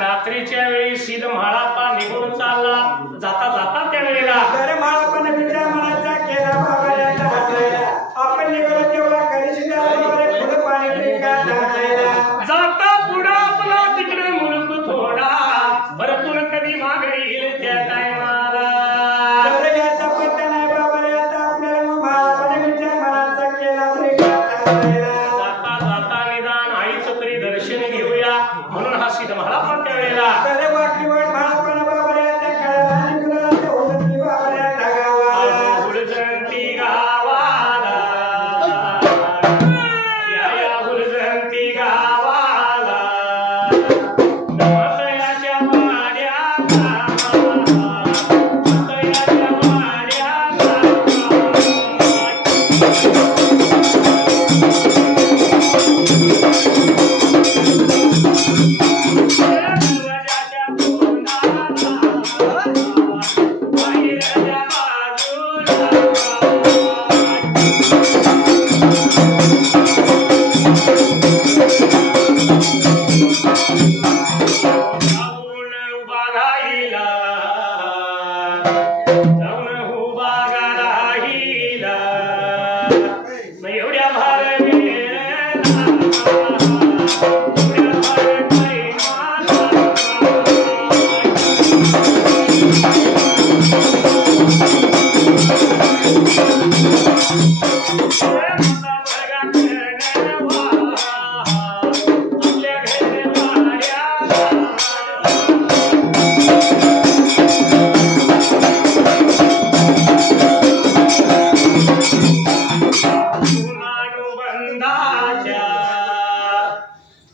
रात्रीच्या वेळी सिद्ध म्हाळाप्पा निघून चालला. जाता जाता त्या वेळेला जाता पुढं आपला तिकडे मुलूक थोडा भरतून कधी मागे येईल त्या टायमाला. जाता जाता निदान आईचं तरी दर्शन घेऊया म्हणून हा सिद्ध म्हाळाप्पा त्या वेळेला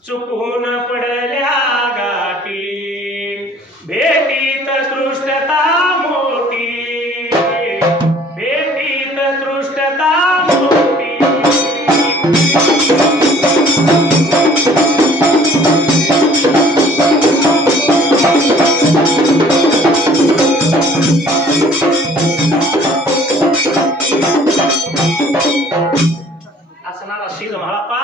चुकून पडल्या गाठी भेटीत दृष्टता मोठी भेटीत दृष्टता मोठी असणारा सिद्ध म्हाळाप्पा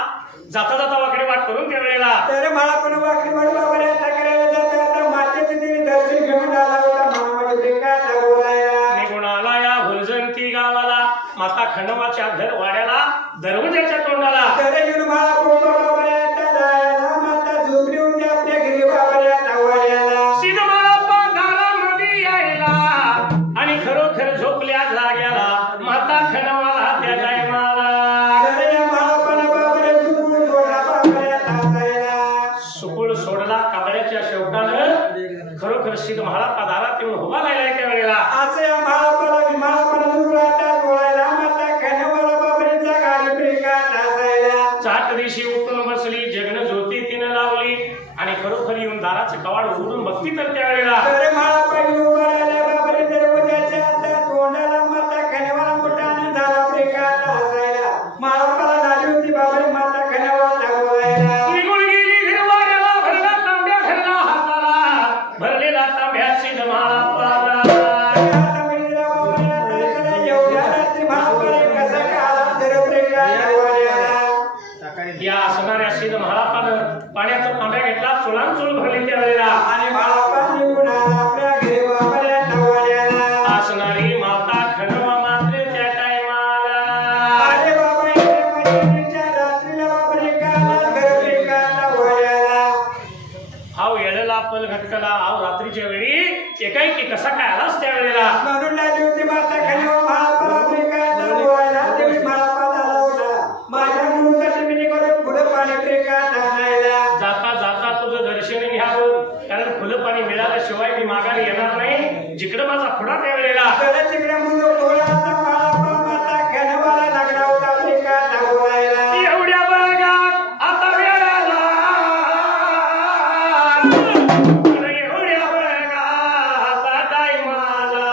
जाता जाता वाकडे वाट करून त्या वेळेला तर मला पण वाकडी वाट बाबाला करायला जाता आता मातेचे तिने दर्शन घेऊन आला होता मामामध्ये काय बोलाया निघून आला या हुलजंती गावाला माता खंडोबाच्या घर वाड्याला दरवाजाच्या तोंडाला. तर येऊन मला बाबाला जायला माता झोपली होती आपल्या घरी बाबाला वाड्याला. सिद्ध म्हाळाप्पा दारामध्ये यायला आणि खरोखर झोपल्या जाग्याला माता खंडोबाला त्या टायमाला सुकुळ सोडला काबड्याच्या शेवटानं खरोखर सिद्ध म्हाळाप्पा दारात येऊन उभा राहिलाय त्या वेळेला. असं या चाट दिवशी उठून बसली जगन ज्योती तिनं लावली आणि खरोखर येऊन दाराचं कवाड उघडून बघती तर त्या वेळेला तोंडाला माता खनेवाला मोठा आनंद झाला माळापाला झाली होती बाबा माता खनेवाला बोलायला. निघून गेली हिरवाड्याला भरला तांब्या धरला हाताला भरलेला तांब्या सिद्ध म्हाळाप्पाला. या असणाऱ्या सिद्ध म्हाळाप्पानं पाण्याचा तांब्या घेतला चुलान चूल भरली त्या वेळेला आणि म्हाळाप्पा निघून आला आपल्या घरी बाबाला नवाड्याला. असणारी माता खंडोबा मात्र त्या टायमाला अरे बाबा रात्रीला बाबाने काला घरी काला वाड्याला. हाव येळला पल घटकला हाव रात्रीच्या वेळी एकाएकी कसा काय आलास त्या वेळेला. म्हणून लागली होती माता खंडोबा म्हाळाप्पा काला बोलायला तेव्हा म्हाळाप्पा झाला होता माझ्या मुलासाठी मी निघून पुढं पाणी जाता जाता तुझं दर्शन घ्यावं कारण फुलं पाणी मिळाल्याशिवाय मी माघारी येणार नाही. जिकडं माझा पुढा त्या वेळेला तिकडे मुलं माता खंडोबाला लागला होता बोलायला. एवढ्या बघात आता वेळाला एवढ्या बघात आता टायमाला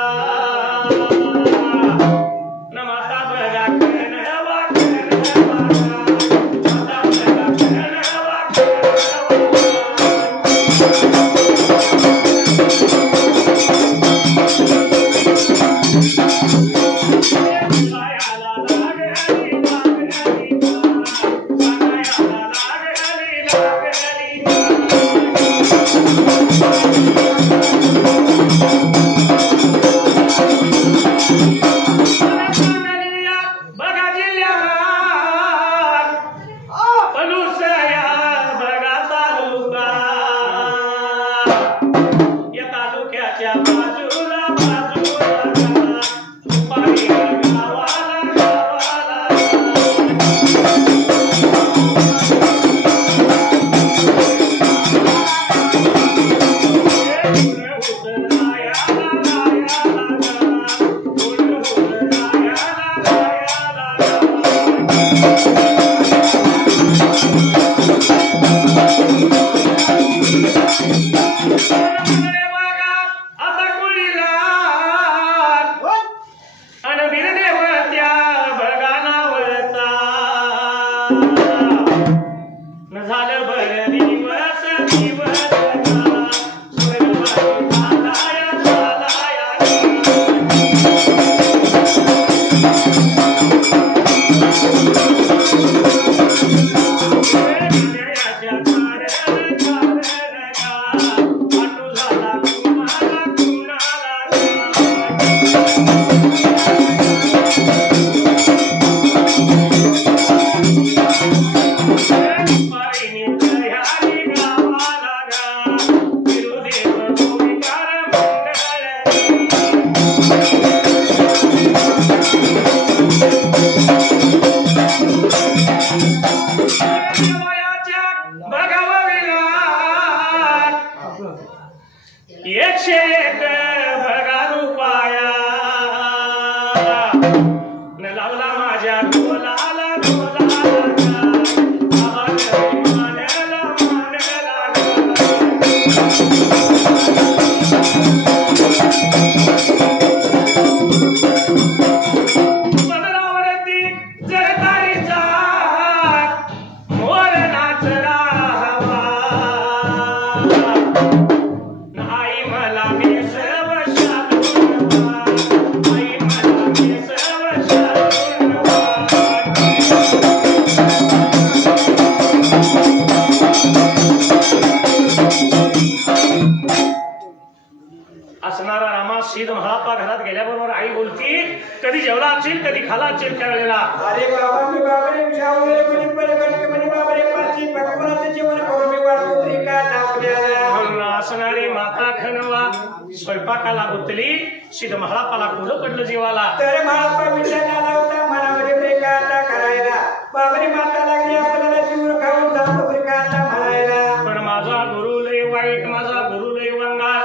स्वयंपाकाला गुंतली सिद्ध महाळापाला कुलं पडलं जीवाला तर महाळापा विचारला होता मनामध्ये प्रेकाला करायला बाबरी माता लागली आपल्याला जीव खाऊन जातो प्रेकाला म्हणायला पण माझा गुरु लय वाईट माझा गुरु लय वंगाळ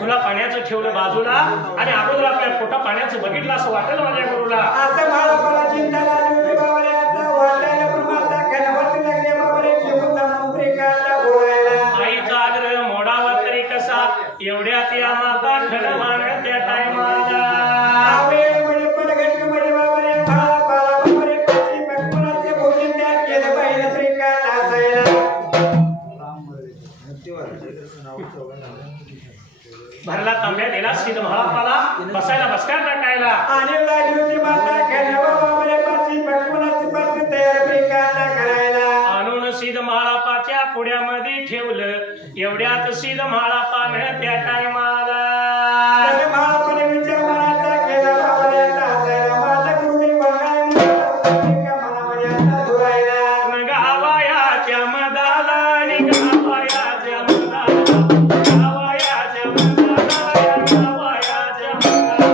तुला पाण्याचं ठेवलं बाजूला आणि अगोदर आपल्या पोटा पाण्याचं बघितलं असं वाटेल माझ्या गुरुला असं महाळापाला चिंता लागली होती बाबरे आता वाटायला पण माता कणावरती लागली बाबरे जीव जाऊन प्रेकाला बोलायला आईचा आग्रह मोडावा तरी कसा एवढ्यात या माता खडवान त्या टायमाला आवे म्हणजे पडगट म्हणजे बाबरे महाळापाला बाबरे पाची पकवानाचे भोजन त्या केलं पाहिजे प्रेकाला असायला भरला तांब्या दिला सिद्ध महाळापाला बसायला बसकार टाकायला आणि लागली होती माता खडवा बाबरे पाची पकवानाची पात्र तयार प्रेकाला करायला आणून सिद्ध महाळापाच्या पुढ्यामध्ये ठेवलं एवढ्यात सिद्ध महाळापानं त्या टायमाला महाळापाने विचार मनाचा केला बाबरे असायला माझा गुरुदेव वंगाळा मनामध्ये आता धुरायला गावायाच्या मदाला आणि गावायाच्या मदाला गावायाच्या मदाला गावायाच्या मदाला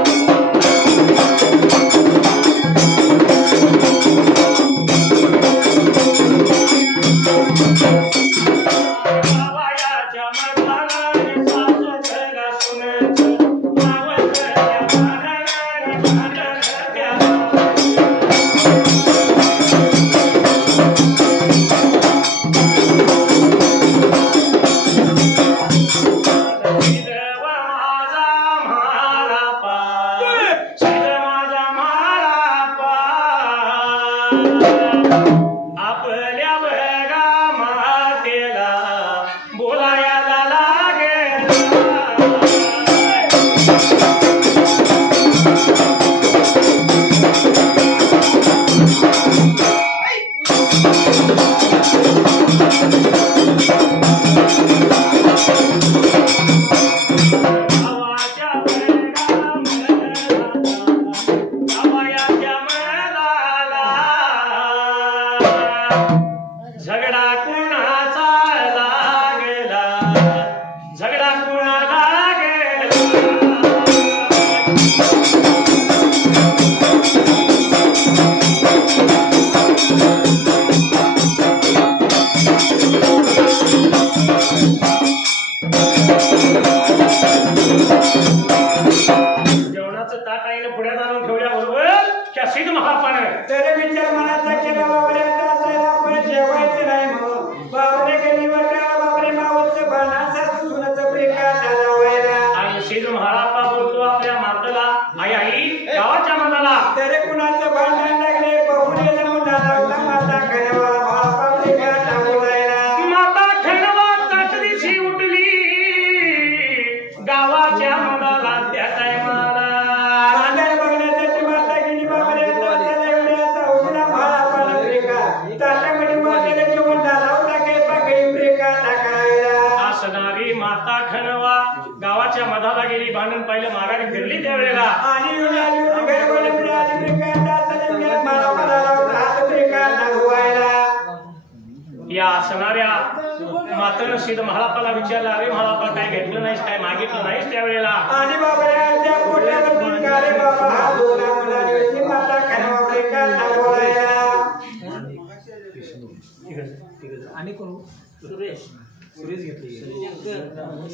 जेवणाचं ताट आईने पुढे जाणून ठेवल्याबरोबर त्या सिद्ध महापाने तर विचार मनाचा केला बाबा बाजारला गेली, भांडण पाहिलं, माघारी फिरली त्यावेळेला आणि घरवाले मिळाली प्रिकांता सलिंगे महापाला लावला हात प्रिकांता धुवायला. या असणाऱ्या मातनं सिद्ध महाळापाला विचारलं, अरे महाळापा काय घेतलं नाहीस, काय मागितलं नाहीस त्यावेळेला? आणि बाबा त्या पोटावरती कारे बाबा हा दोघा मुलाची माता खनवा प्रिकांता बोलायला. आणि कोण? सुरेश घेतले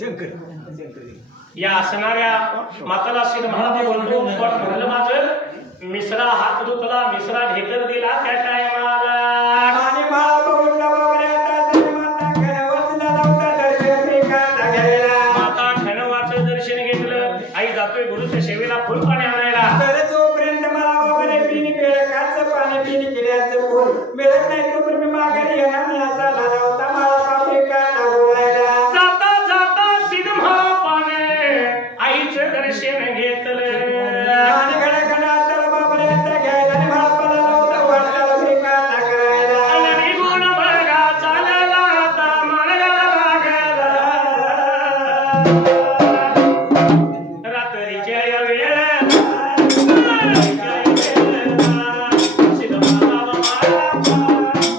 शंकर. या असणाऱ्या माताला सिद्ध महाळापा बोलतो, पण म्हणलं माझं मिश्रा हात धुतला, मिश्रा ढेकर दिला त्या टायमाला. आणि महाराज उठला बाबा आता माता खनवाचला लावता दर्शन प्रिकांता घ्यायला. माता खनवाचं दर्शन घेतलं, आई जातोय गुरुच्या सेवेला फुल पाणी आणायला. तर जोपर्यंत मला बाबाने पिणी बेळकाचं पाणी पिणी केल्याचं फुल मिळत नाही तोपर्यंत माघारी येणार नाही असा झाला होता मला प्रिकांता बोलायला. जाता जाता सिद्ध महाळापाने आईचं दर्शन घेतलं. आणि घडा तर बाबाने आता घ्यायला आणि महापाला लावता वाटला प्रिकांता करायला. आणि गुण बघा चालला आता मार्गाला लागला. रात्रीच्या या वेळेला सिद्ध महाळापा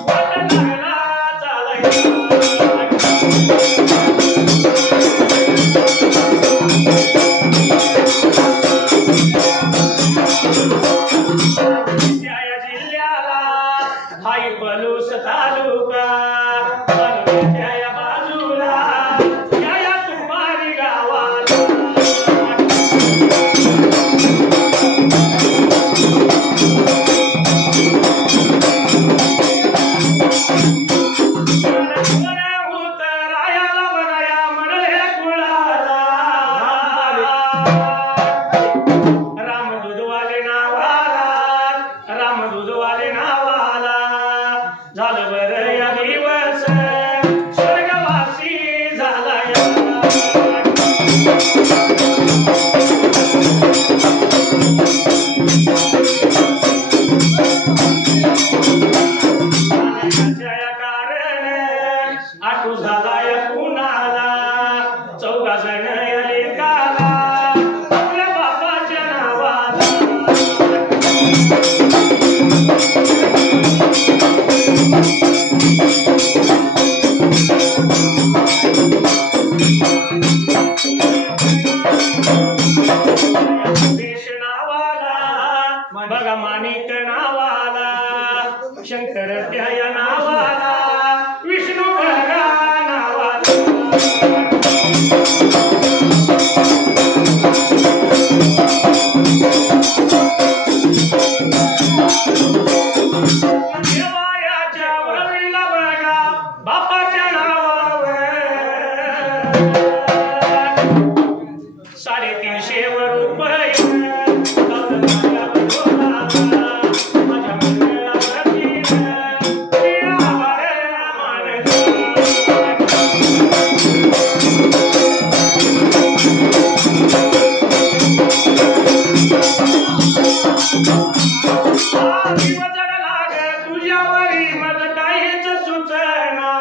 वाट लागला चालायला. या जिल्ह्याला हाय पलूस तालुका, तालुक्याच्या या बाजूला या तुंबारी गावाला. उतरायाला बनाया म्हणले कुळाला. राम दूधवाले नावाला, राम दूधवाले नावाला झालं बरं या दिवस स्वर्गवासी झाला या. कारण आठू झाला या कुणाला, चौघा जण आले काला आपल्या बापाच्या नावाला. देश नावाला बघा, माणिक नावाला, शंकर त्या या नावाला, विष्णू बघा नावाला. देवायाच्या वळीला बघा, बापाच्या नावावर 350 रुपये माझ्या मंडळावरती तुझ्यावरी मग काहीच सुचना,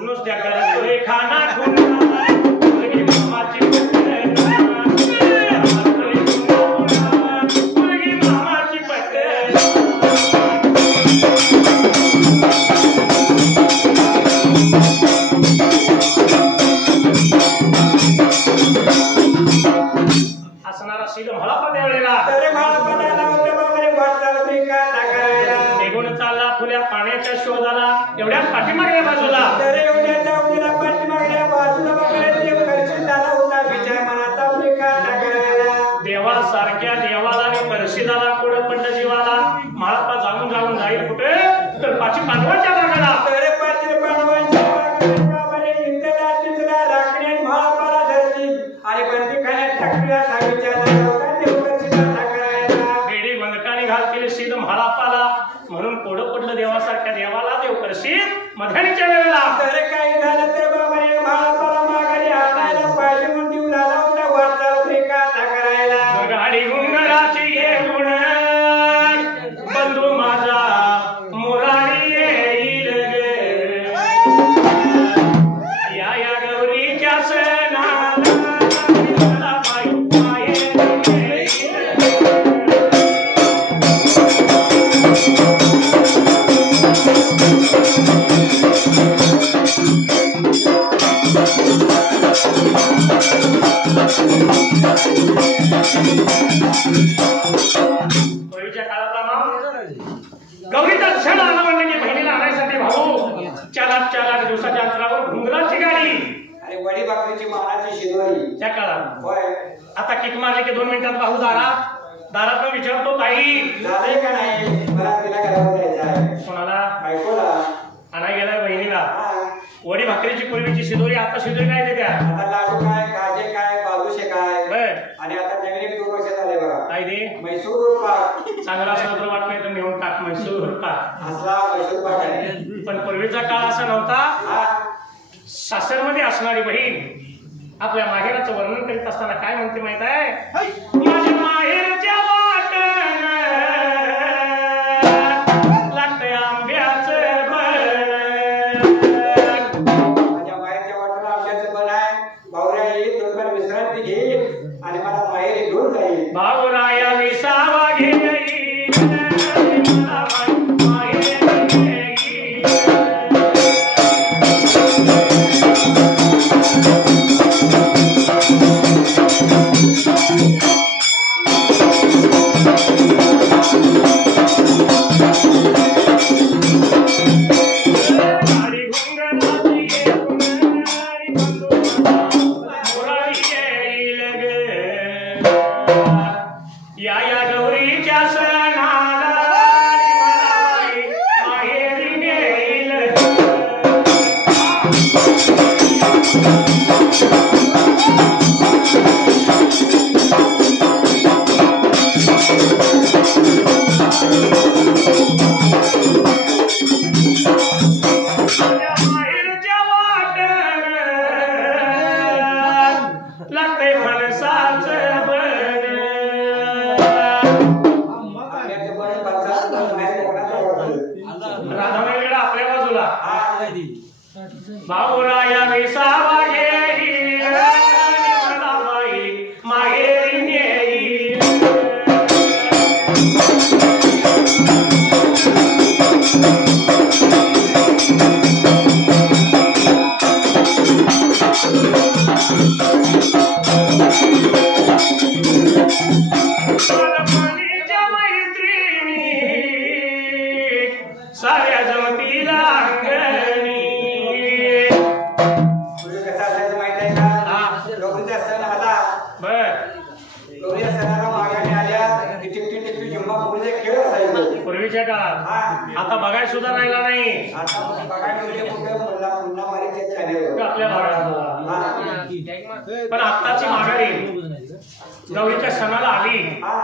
नुसत्या करतोय खाना खुना. मुलगी मामाची पटकन, मुलगी मामाची पटकन. असणारा सिद्ध महाळापा त्यावेळेला तर महापाला लावता बाबाने वाटला प्रिकांता करायला. निघून चालला खुल्या पाण्याच्या शोधाला. एवढ्याच पाठीमागल्या बाजूला तर एवढ्या जाऊला पाठीमागल्या बाजूला बाबाने देव दर्शन झाला होता विचार मनाचा प्रिकांता करायला. देवासारख्या देवाला आणि परिषदाला कुठं पडलं जीवाला. महाळापा जाऊन जाऊन जाईल कुठे तर पांडवांच्या भागाला. तर पाटील पांडवांच्या मागे बाबाने इंद्रला तिथला राखणे महापाला धरली आणि बंदीखान्यात टाकला असा विचार झाला होता देव दर्शनाचा करायला. बेडी बंधकाने घालतील सिद्ध महाळापाला, म्हणून कोडं पडलं देवासारख्या देवाला. देव करशील मध्यानीच्या वेळेला. तर काही झालं तर बाबाने महापाला माघारी आणायला पाहिजे म्हणून देऊ झाला होता वाटला प्रिकांता करायला. गाडी गुंगराची घेऊन बंधू माझा मुरारी येईल गे. या या गौरी गौरीचा क्षण आला म्हणलं की बहिणीला आणायसाठी भाऊ 4 दिवसाच्या अंतरावर घुंगराची गाडी आणि वडी भाकरीची मानाची शिदोरी त्या काळात. होय आता किक मारले की 2 मिनिटात भाऊ दारात विचारतो ताई झालंय का नाही मला तिला घरावर जायचं आहे कोणाला बायकोला आणा गेलाय बहिणीला. हा वडी भाकरीची पूर्वीची शिदोरी आता शिदोरी काय देत्या आता लाडू काय काजे काय बालुशे काय बर आणि आता नवीन एक 2 वर्ष झाले बघा काय दे मैसूर पाक चांगला असला तर वाटत नाही तर नेऊन टाक म्हैसूर पाक. असला मैसूर पाक आहे पण पूर्वीचा काळ असा नव्हता. हा सासरमध्ये असणारी बहीण आपल्या माहेराचं वर्णन करीत असताना काय म्हणते माहित आहे माझ्या माहेरच्या वाटण लागतंय आंब्याचं बन. माझ्या माहेरच्या वाटेला आमच्याचं पण आहे भावऱ्या येईल 2 बार विश्रांती घेईल आणि मला माहेरी घेऊन जाईल भाऊराया विसावा घेईल मला माहेर घेईल. या गौरीच्या सणाला माहेरी नेईल. माहेरच्या वाटण लागतंय फणसाचं बन. आंब्याचं पण पंचायत माहेर कोणाचं आवडतं राधाबाईकडे आपल्या बाजूला हा भाऊराया विसावा घेईल मला बाई माहेरी नेईल. बालपणीच्या मैत्रिणी साऱ्या जमतीला अंगणी. तुझं कसं असायचं माहित आहे का गौरीचा सण आला बर गौरीच्या सणाला मागाने आल्या की टिपटी जिम्मा फुगडीचे खेळ असायचे पूर्वीच्या काळात. हा आता बघायला सुद्धा राहिला नाही आता बघायला गेले कुठे पुन्हा मारीचे चॅनेल आपल्या भागात. हा पण आत्ताची माघारी गौरीच्या सणाला आली हा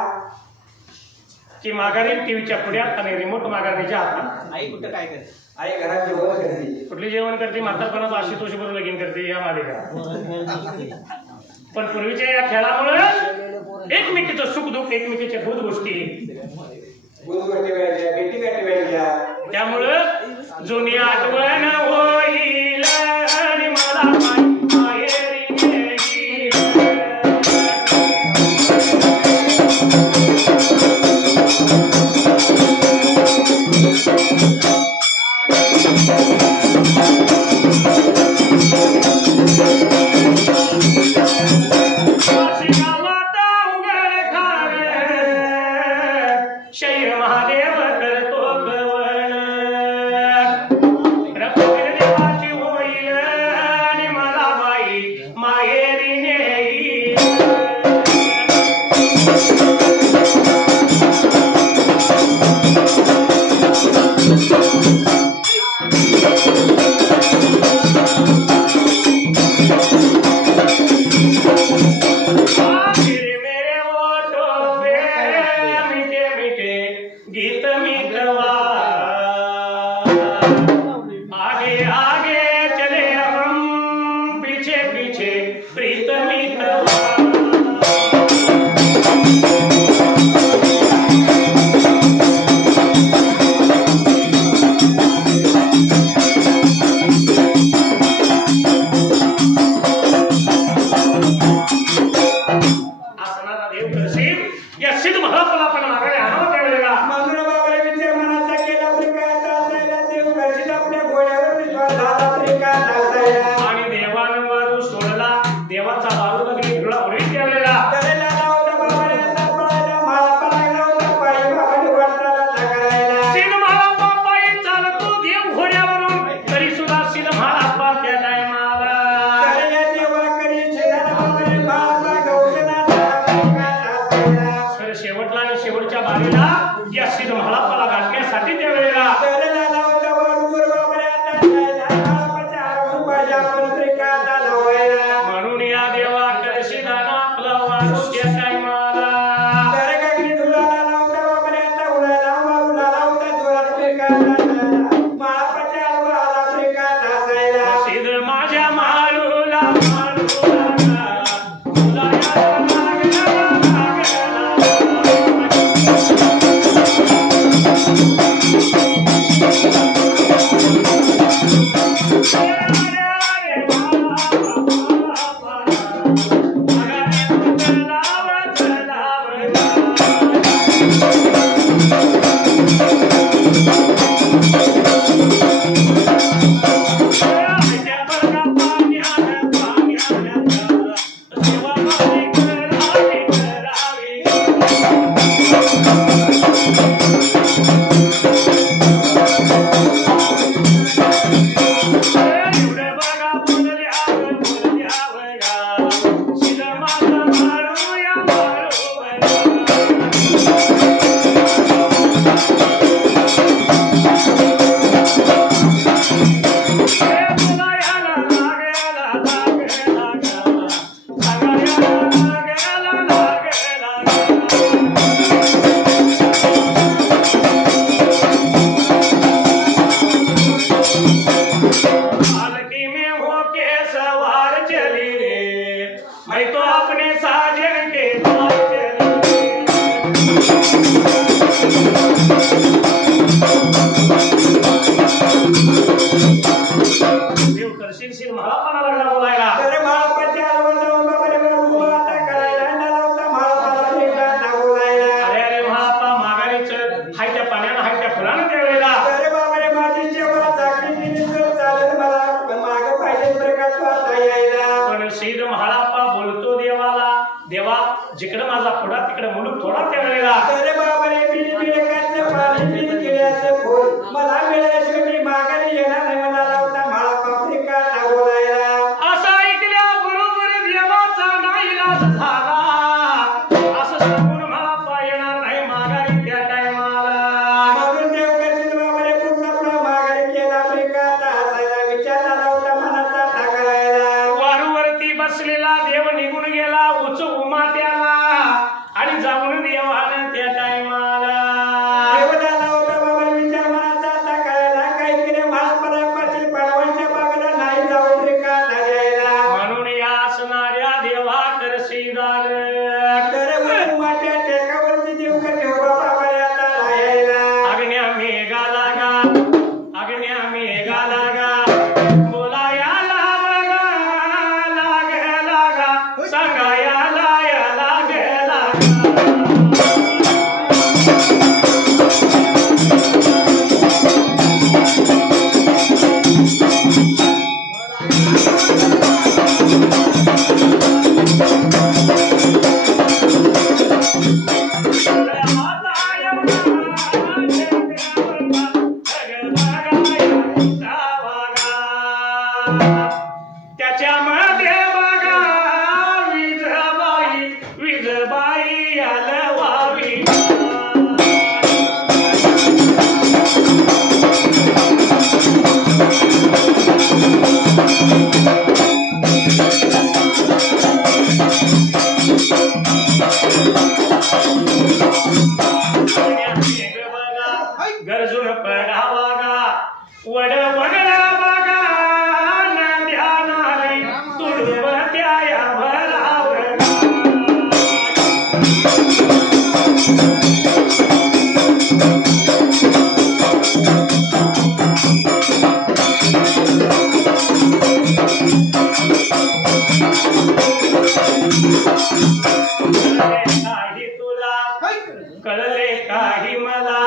की माघारी टीव्हीच्या पुढ्यात आणि रिमोट माघारीच्या हातात. आई कुठं काय करते आई घरात जेवण करते कुठली जेवण करते म्हातारपणात आशुतोष बरोबर लगीन करते या मालिका. पण पूर्वीच्या या खेळामुळे एकमेकीचं सुख दुःख एकमेकीच्या भूत गोष्टी गुज गोष्टी वेळच्या बेटी गाठी वेळच्या त्यामुळं जुनी आठवण होईल आणि मला माहेरी नेईल. गावात उघड खाण शैर महादेव करतो गवण. रघुवीर देवाची होईल आणि मला बाई माहेरी नेईल. फिर मेरे ओठों पे मीठे मीठे गीत मिटवा. आगे आगे चले हम पीछे पीछे प्रीत मिटवा. असणारा देव करशील या सिद्ध महाराजाला आपण मागायला आणावं त्यावेळेला माधुरा बाबाला विचार मनाचा करण्यासाठी त्यावेळेला म्हणून या देवा करशिदाना आपला वारुच्या टायमाला सिद्ध माझ्या माळूला जिकडे माझा पुढा तिकडे मुलूक थोडा त्यावेळेला मला मिळाल्याशिवाय मी मागायला येणार नाही म्हणाला होता मला पापरिका बोलायला असं ऐकल्या बरोबर देवाचा नाईलाज झाला असं सांगून मला येणार नाही मागारी त्या टायमाला म्हणून देवकरची बाबाने पुढचा पुढा मागारी केला आफ्रिका हसायला विचार झाला होता मनाचा टाकायला वारूवरती बसलेला देव निघून गेला उच उमा त्याला आणि जाऊन देवानं त्या टायमाला देवदाला होता बाबा विचार मनाचा टाकायला काही केले महापरापाची पाडवांच्या बागेला नाही जाऊन रे का द्यायला म्हणून या असणाऱ्या देवा तर श्रीदान तर उमाच्या टेकावरती देव का देवा बाबा आता राहायला अग्न्या मेघा लागा बोलाया लागा सांगाया त्याच्यामध्ये बघा विजबाई आलवावी गरजून पडावा गा वड बगला बघा ध्यानाली तुडुंब त्या भरावर काही तुला कळले काही मला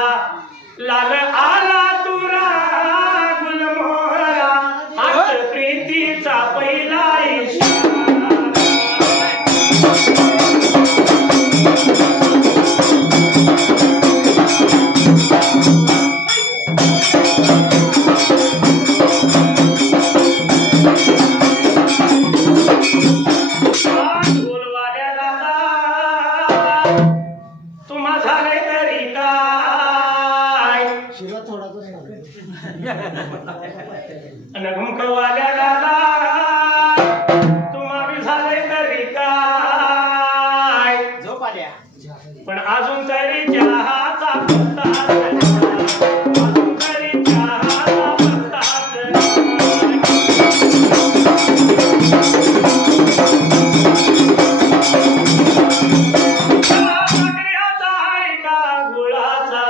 लाल आला तुरा गुलमोहरा हात प्रीतीचा पहिला इशारा घुमकवाल्या दादा तुम्हा बी झाले तरी काय झोप आल्या पण अजून तरी चहाचा पत्ताच अजून तरी चहाचा पत्ताच साखरेचा आहे का गुळाचा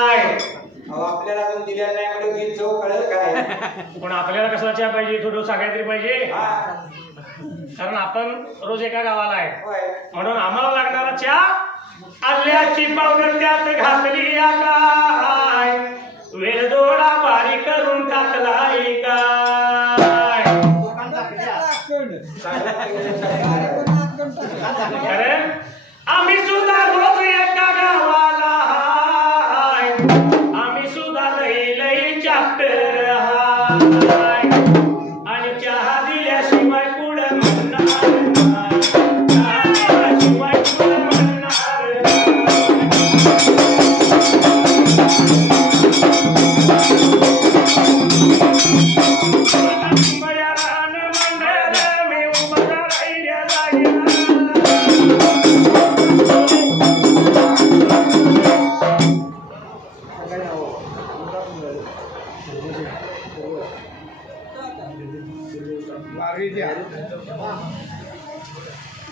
आहे आपल्याला अजून दिलेला नाही म्हणजे ती चव कळेल काय पण आपल्याला कसा चहा पाहिजे थोडं सांगायला तरी पाहिजे हा कारण आपण रोज एका गावाला आहे होय म्हणून आम्हाला लागणारा चहा आल्याची पावडर त्यात घातली काय वेलदोडा बारीक करून टाकलाय काय कारण आम्ही सुद्धा रोज एका गावाला हाय आम्ही सुद्धा लई लई चॅप्टर हाय आणि चहा दिल्याशिवाय पुढे म्हणणार नाही चहा दिल्याशिवाय पुढे म्हणणार बयान मंडळ मी उभा राहिल्या जागेला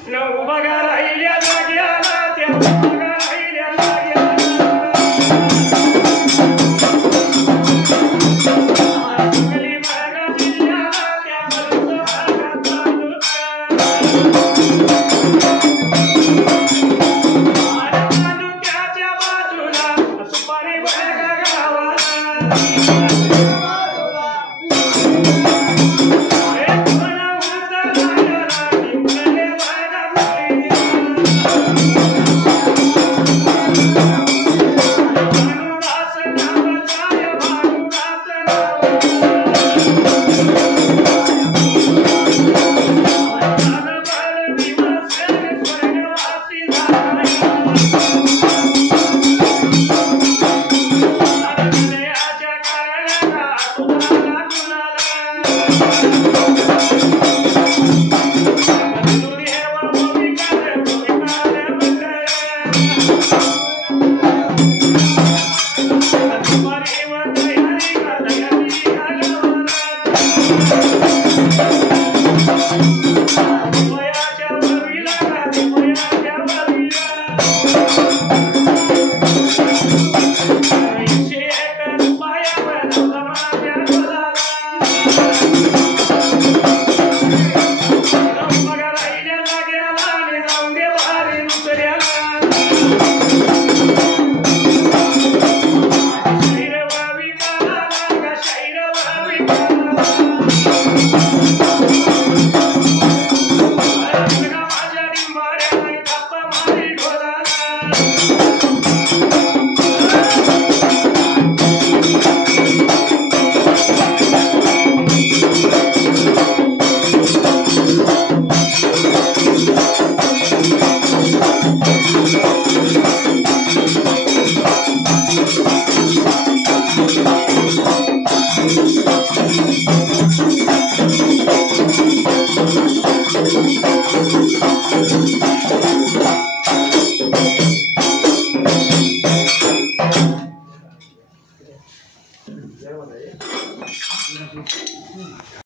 न उभा राहिल्या जाग्याला त्या उभा राहिल्या जाग्याला सकली भागा जिल्ह्याला त्या बरस भागात तालुक्याच्या बाजूला सुपारी भागा गावाला